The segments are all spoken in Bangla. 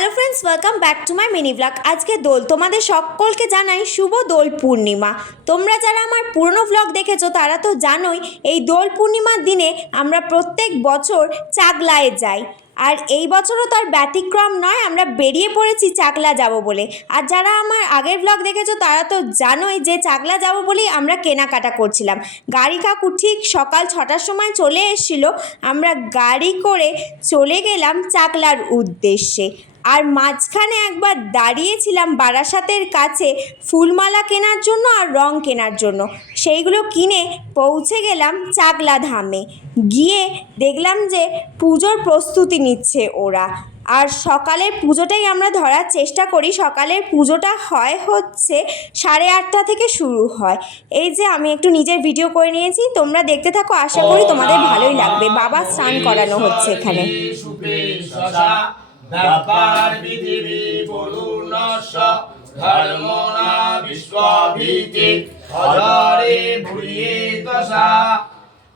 Hello friends, welcome back to my mini blog. আজকে দোল, তোমাদের সকলকে জানাই শুভ দোল পূর্ণিমা। তোমরা যারা আমার পুরনো ব্লগ দেখেছো তারা তো জানোই এই দোল পূর্ণিমার দিনে আমরা প্রত্যেক বছর চাকলায় যাই। আর এই বছরও তার ব্যতিক্রম নয়, আমরা বেরিয়ে পড়েছি চাকলা যাব বলে। আর যারা আমার আগের ব্লগ দেখেছো তারা তো জানোই যে চাকলা যাব বলেই আমরা কেনাকাটা করছিলাম। গাড়ি কাকু ঠিক সকাল 6টার সময় চলে এসেছিল, আমরা গাড়ি করে চলে গেলাম চাকলার উদ্দেশ্যে। আর মাঝখানে একবার দাঁড়িয়েছিলাম বারাসাতের কাছে ফুলমালা কেনার জন্য আর রং কেনার জন্য। সেইগুলো কিনে পৌঁছে গেলাম চাকলা ধামে। গিয়ে দেখলাম যে পুজোর প্রস্তুতি নিচ্ছে ওরা। আর সকালের পুজোটাই আমরা ধরার চেষ্টা করি। সকালের পুজোটা হচ্ছে 8:30 থেকে শুরু হয়। এই যে আমি একটু নিজের ভিডিও করে নিয়েছি, তোমরা দেখতে থাকো, আশা করি তোমাদের ভালোই লাগবে। বাবা স্নান করানো হচ্ছে এখানে। ব্যাপার পৃথিবী পূর্ণস্য ধর্মনা বিশ্বভীতি হরে ভুরিয়ে দশা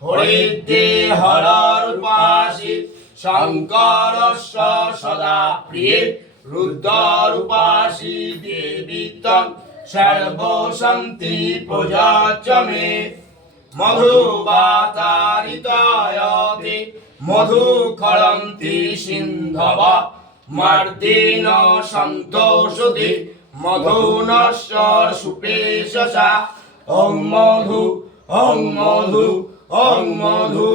হরিতে হররূপাসি শঙ্করস্য সদা প্রিয়ে রুদ্ররূপাসি দেবী তং সর্বশন্তি প্রজাচ্য মে মধুবাতারিতায়তে মধুকরন্তি সিন্ধব মর্দিন সন্তোষতি মধুনশ্বর সুপেশসা ওং মধু ওং মধু ওং মধু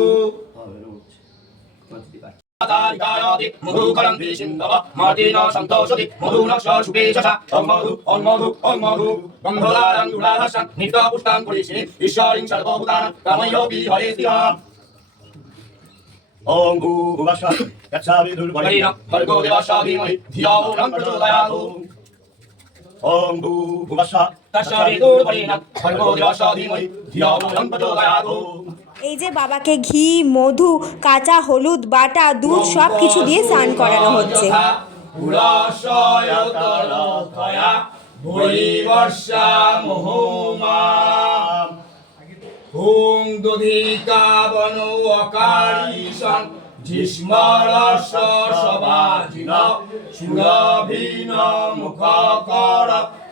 মধুকরন্তি সিন্ধব মর্দিন সন্তোষতি মধুনশ্বর সুপেশসা ওং মধু ওং মধু ওং মধু গন্ধরাং দুরাধসং নিত্যপুষ্টাং পুরিশিনী ঈশ্বরিং সর্বভূতানাং কাময়োপি হরে শ্রীহা ওম ভূর্ভুবস্সঃ তৎসবিতুর্বরেণ্যং ভর্গো দেবস্য ধীমহি ধিয়ো নঃ প্রচোদয়াৎ ওম ভূর্ভুবস্সঃ তৎসবিতুর্বরেণ্যং ভর্গো দেবস্য ধীমহি ধিয়ো নঃ প্রচোদয়াৎ। এই যে বাবাকে ঘি, মধু, কাঁচা হলুদ, বাটা দুধ সব কিছু দিয়ে স্নান করানো হচ্ছে। পুরস্যয়তরথয়া ভূরিবর্ষা মোহমাম হুং দধিকা বনো অকারিশং জিস্মরস্য সবাজিন সুরভিন মুখকর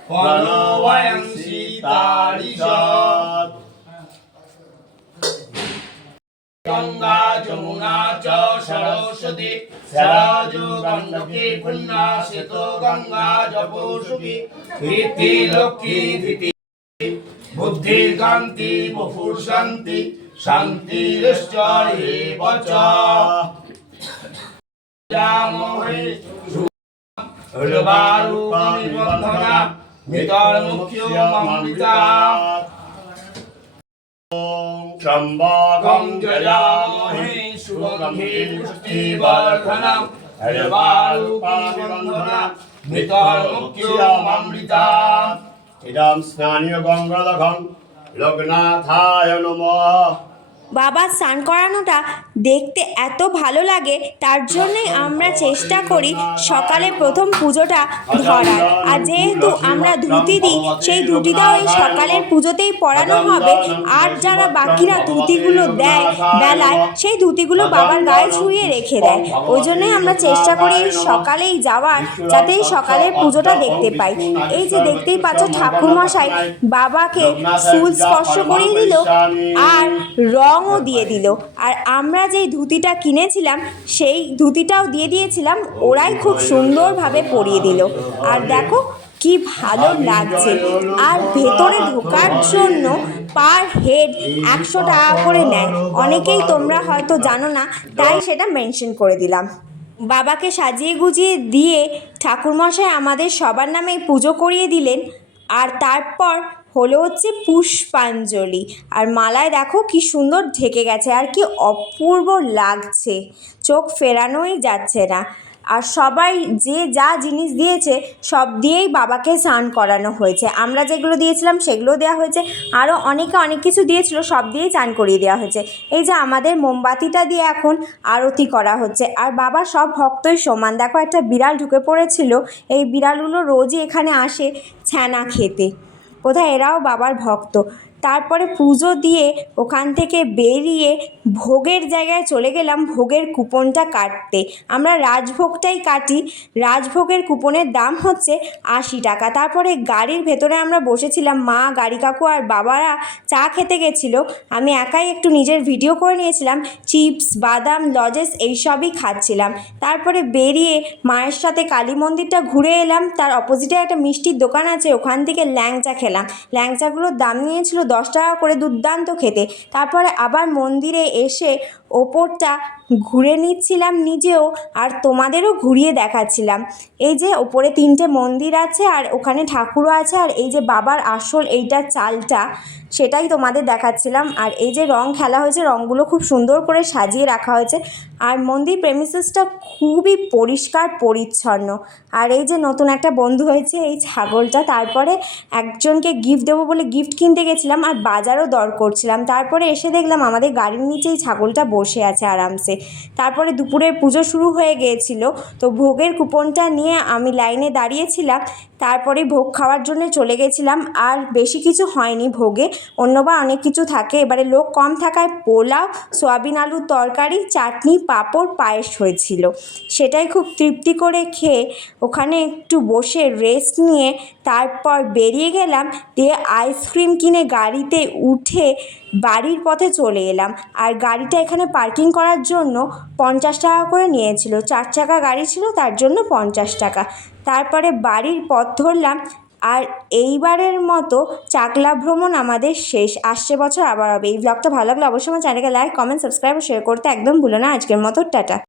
পনবয়ং সীতারিষৎ গঙ্গা যমুনা চ সরস্বতী সরজু গণ্ডকী পুণ্যা সেতু গঙ্গা জপোষুকি কীর্তি লক্ষ্মী ধৃতি বুদ্ধি কান্তি বপুর শান্তি শান্তিশ্চরে বচ জামহে রূপারূপী বন্ধনা মিতর্মুখ্যমৃতা ত্রম্বকং জয়ামহে সুগন্ধি পুষ্টিবর্ধনম রূপারূপী বন্ধনা মিতর্মুখ্যমৃতা ইদং স্নানীয় গঙ্গাধরং লোকনাথায় নমঃ। বাবা স্নান করানোটা দেখতে এত ভালো লাগে, তার জন্যই আমরা চেষ্টা করি সকালে প্রথম পুজোটা ধরার। আর যেহেতু আমরা ধুতি দিই, সেই ধুতিটাও এই সকালের পুজোতেই পরানো হবে। আর যারা বাকিরা ধুতিগুলো দেয় বেলায়, সেই ধুতিগুলো বাবার গায়ে ছুঁয়ে রেখে দেয়। ওই জন্যই আমরা চেষ্টা করি সকালেই যাওয়ার, যাতে সকালের পুজোটা দেখতে পাই। এই যে দেখতেই পাচ্ছ ঠাকুরমশাই বাবাকে ফুল স্পর্শ করিয়ে দিল আর রঙও দিয়ে দিল। আর আমরা যেই ধুতিটা কিনেছিলাম সেই ধুতিটাও দিয়ে দিয়েছিলাম, ওরাই খুব সুন্দরভাবে পরিয়ে দিল। আর দেখো কি ভালো লাগছে। আর ভেতরে ঢোকার জন্য পার হেড 100 টাকা করে নেয়। অনেকেই তোমরা হয়তো জানো না, তাই সেটা মেনশন করে দিলাম। বাবাকে সাজিয়ে গুজিয়ে দিয়ে ঠাকুরমশাই আমাদের সবার নামে পুজো করিয়ে দিলেন। আর তারপর হলো হচ্ছে পুষ্পাঞ্জলি। আর মালায় দেখো কি সুন্দর ঢেকে গেছে, আর কি অপূর্ব লাগছে, চোখ ফেরানোই যাচ্ছে না। আর সবাই যে যা জিনিস দিয়েছে সব দিয়েই বাবাকে স্নান করানো হয়েছে। আমরা যেগুলো দিয়েছিলাম সেগুলো দেওয়া হয়েছে, আরও অনেকে অনেক কিছু দিয়েছিল, সব দিয়েই স্নান করিয়ে দেওয়া হয়েছে। এই যে আমাদের মোমবাতিটা দিয়ে এখন আরতি করা হচ্ছে। আর বাবা সব ভক্তই সমান। দেখো একটা বিড়াল ঢুকে পড়েছিল, এই বিড়ালগুলো রোজই এখানে আসে ছানা খেতে। বোধহয় এরাও বাবার ভক্ত। তারপরে পুজো দিয়ে ওখান থেকে বেরিয়ে ভোগের জায়গায় চলে গেলাম ভোগের কুপনটা কাটতে। আমরা রাজভোগটাই কাটি। রাজভোগের কুপনের দাম হচ্ছে 80 টাকা। তারপরে গাড়ির ভেতরে আমরা বসেছিলাম, মা, গাড়ি কাকু আর বাবারা চা খেতে গেছিলো। আমি একাই একটু নিজের ভিডিও করে নিয়েছিলাম। চিপস, বাদাম, লজেস এইসবই খাচ্ছিলাম। তারপরে বেরিয়ে মায়ের সাথে কালী মন্দিরটা ঘুরে এলাম। তার অপোজিটে একটা মিষ্টির দোকান আছে, ওখান থেকে ল্যাংচা খেলাম। ল্যাংচাগুলোর দাম নিয়েছিল 10 টাকা করে, দুর্দান্ত খেতে। তারপরে আবার মন্দিরে এসে ওপরটা ঘুরে নিচ্ছিলাম নিজেও, আর তোমাদেরও ঘুরিয়ে দেখাচ্ছিলাম। এই যে ওপরে 3টে মন্দির আছে আর ওখানে ঠাকুরও আছে, আর এই যে বাবার আসল এইটা চালটা, সেটাই তোমাদের দেখাচ্ছিলাম। আর এই যে রং খেলা হয়েছে, রঙগুলো খুব সুন্দর করে সাজিয়ে রাখা হয়েছে। আর মন্দির প্রেমিসেসটা খুবই পরিষ্কার পরিচ্ছন্ন। আর এই যে নতুন একটা বন্ধু হয়েছে, এই ছাগলটা। তারপরে একজনকে গিফট দেবো বলে গিফট কিনতে গেছিলাম আর বাজারও দর করছিলাম। তারপরে এসে দেখলাম আমাদের গাড়ির নিচেই ছাগলটা বসে আছে আরামসে। তারপরে দুপুরের পুজো শুরু হয়ে গিয়েছিল, তো ভোগের কুপনটা নিয়ে আমি লাইনে দাঁড়িয়েছিলাম। তারপরে ভোগ খাওয়ার জন্য চলে গেছিলাম। আর বেশি কিছু হয়নি ভোগে, অন্যবার অনেক কিছু থাকে, এবারে লোক কম থাকায় পোলাও, সয়াবিন আলুর তরকারি, চাটনি, পাঁপড়, পায়েস হয়েছিল। সেটাই খুব তৃপ্তি করে খেয়ে ওখানে একটু বসে রেস্ট নিয়ে তারপর বেরিয়ে গেলাম। দিয়ে আইসক্রিম কিনে গাড়িতে উঠে বাড়ির পথে চলে এলাম। আর গাড়িটা এখানে পার্কিং করার জন্য 50 টাকা করে নিয়েছিল। 4 চাকা গাড়ি ছিল, তার জন্য 50 টাকা। তারপরে বাড়ির পথ ধরলাম। আর এইবারের মতো চাকলা ভ্রমণ আমাদের শেষ। আসছে বছর আবার হবে। এই ব্লগটা ভালো লাগলে অবশ্যই আমার চ্যানেলকে লাইক, কমেন্ট, সাবস্ক্রাইব ও শেয়ার করতে একদম ভুলো না। আজকের মতো টাটা।